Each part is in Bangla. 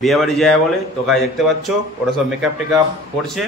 বিয়ে বাড়ি যায় বলে তো গায়ে দেখতে পাচ্ছ ওরা সব মেকআপ টেকআপ করছে।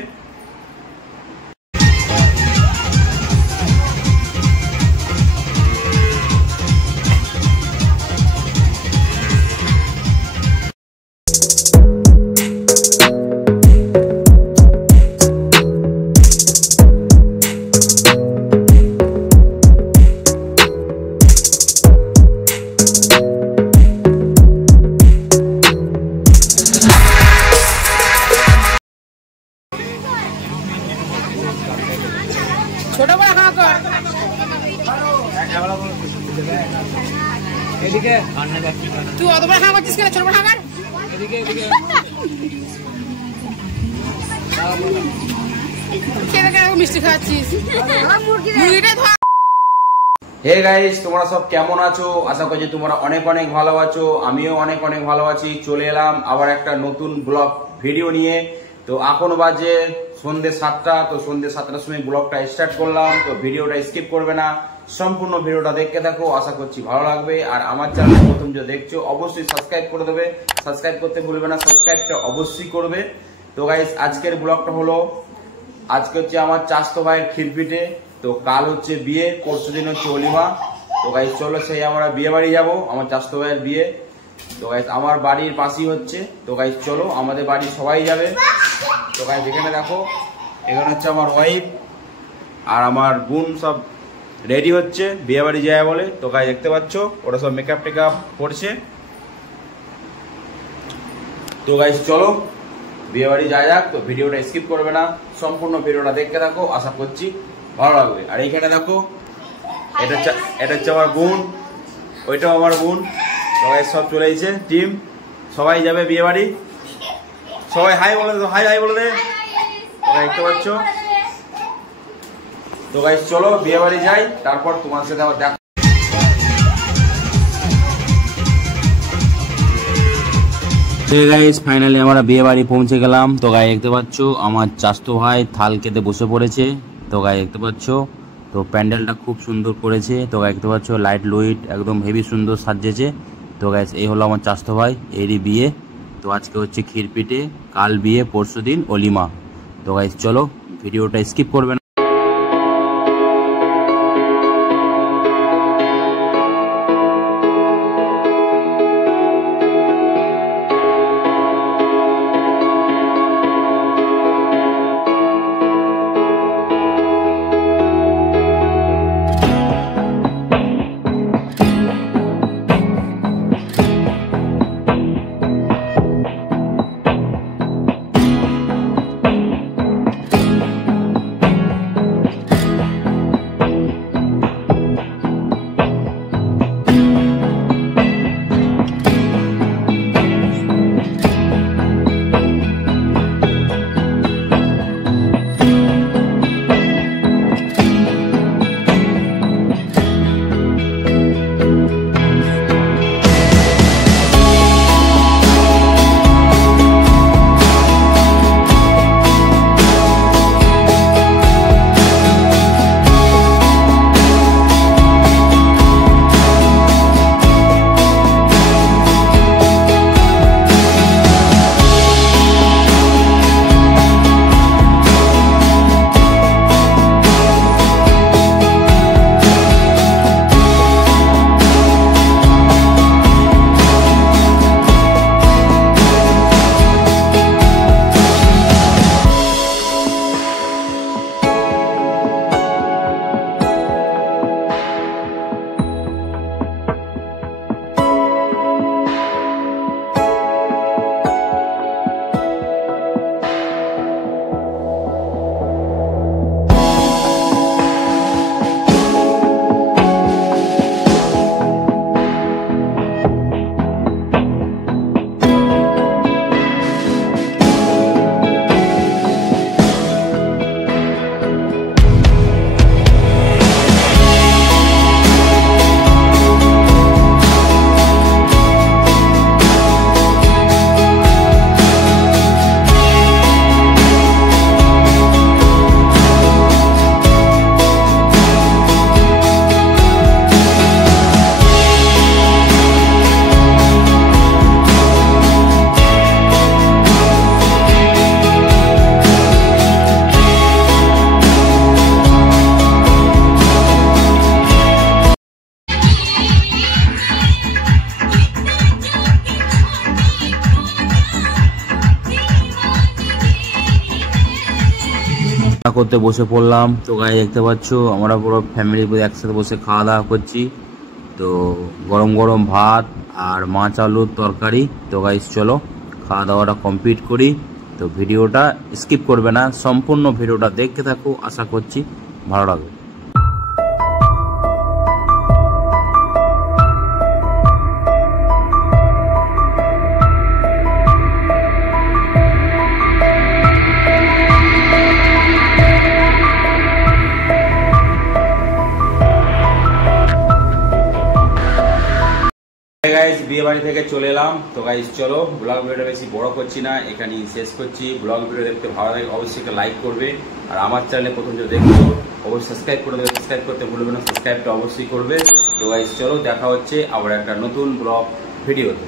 ছোট বড় হাঁকা এদিকে তুই অত বড় হাঁকা করছিস কেন? ছোট বড় হাঁকা এদিকে এদিকে খেতে কেন মিষ্টি খাচ্ছিস? মুরগিটা ধর। হে গাইস, তোমরা সব কেমন আছো? আশা করছি তোমরা অনেক অনেক ভালো আছো। আমিও অনেক অনেক ভালো আছি। চলে এলাম আবার একটা নতুন ব্লগ ভিডিও নিয়ে। তো এখন বাজে সন্ধ্যে 7টা। তো সন্ধ্যে 7টার সময় ব্লগটা স্টার্ট করলাম। তো ভিডিওটা স্কিপ করবে না, সম্পূর্ণ ভিডিওটা দেখতে থাকো। আশা করছি ভালো লাগবে। আর আমার চ্যানেল প্রথম যে দেখছো অবশ্যই সাবস্ক্রাইব করে দেবে। সাবস্ক্রাইব করতে ভুলবে না, সাবস্ক্রাইবটা অবশ্যই করবে। তো গাইস, আজকের ব্লগটা হলো, আজকে হচ্ছে আমার চাচাতো ভাইয়ের খিরপিটে। তো কাল হচ্ছে বিয়ে, পরশু দিন হচ্ছে অলিমা। তো গাইস চলো সেই আমরা বিয়ে বাড়ি যাবো, আমার চাচাতো ভাইয়ের বিয়ে। তো গাইস আমার বাড়ির পাশেই হচ্ছে। তো গাইস চলো, আমাদের বাড়ির সবাই যাবে। তো গাইস এখানে দেখো, এখানে হচ্ছে আমার ওয়াইফ আর আমার বোন সব রেডি হচ্ছে বিয়ে বাড়ি যায় বলে। তো গাইস দেখতে পাচ্ছ ওরা সব মেকআপ টেকআপ করছে। তো গাইস চলো বিয়ে বাড়ি যায় যাক। তো ভিডিওটা স্কিপ করবে না, সম্পূর্ণ ভিডিওটা দেখতে থাকো। আশা করছি ভালো লাগবে। আর এইখানে দেখো, এটা হচ্ছে আমার বোন, ওইটাও আমার বোন। সবাই সব চলে এসেছে টিম, সবাই যাবে বিয়ে বাড়ি। সবাই হাই বলে দে, হাই হাই বলে দে। তোমরা দেখতে পাচ্ছ। তো গাইস চলো বিয়ে বাড়ি যাই, তারপর তোমার সাথে আবার দেখা। গাইস ফাইনালি আমরা বিয়ে বাড়ি পৌঁছে গেলাম। তো গায়ে দেখতে পাচ্ছ আমার চাচাতো ভাই থাল খেতে বসে পড়েছে। তো গায়ে দেখতে পাচ্ছ, তো প্যান্ডেলটা খুব সুন্দর করেছে। তো গায়ে দেখতে পাচ্ছ লাইট লুইট একদম হেভি সুন্দর সাজিয়েছে। তো গাইস এই হলো আমার চাচাতো ভাই, এরই বিয়ে। তো আজকে হচ্ছে খিরপিটে, কাল বিয়ে, পরশু দিন অলিমা। তো গাইস চলো ভিডিওটা স্কিপ করবে না। করতে বসে পড়লাম। তো গাইস দেখতে পাচ্ছ আমরা পুরো ফ্যামিলি একসাথে বসে খাওয়া দাওয়া করছি। তো গরম গরম ভাত আর মাছ আলুর তরকারি। তো গাইস চলো খাওয়া দাওয়াটা কমপ্লিট করি। তো ভিডিওটা স্কিপ করবে না, সম্পূর্ণ ভিডিওটা দেখতে থাকো, আশা করছি ভালো লাগবে। গাইস বিয়ে বাড়ি থেকে চলে এলাম। তো গাইস চলো ব্লগ ভিডিওটা বেশি বড় করছি না, এখানেই শেষ করছি। ব্লগ ভিডিও দেখতে ভালো লাগে অবশ্যই একটা লাইক করবে, আর আমার চ্যানেলে প্রথম যে দেখছো অবশ্যই সাবস্ক্রাইব করে দেবে। সাবস্ক্রাইব করতে ভুলবে না, সাবস্ক্রাইবটা অবশ্যই করবে। তো গাইস চলো দেখা হচ্ছে আবার একটা নতুন ব্লগ ভিডিওতে।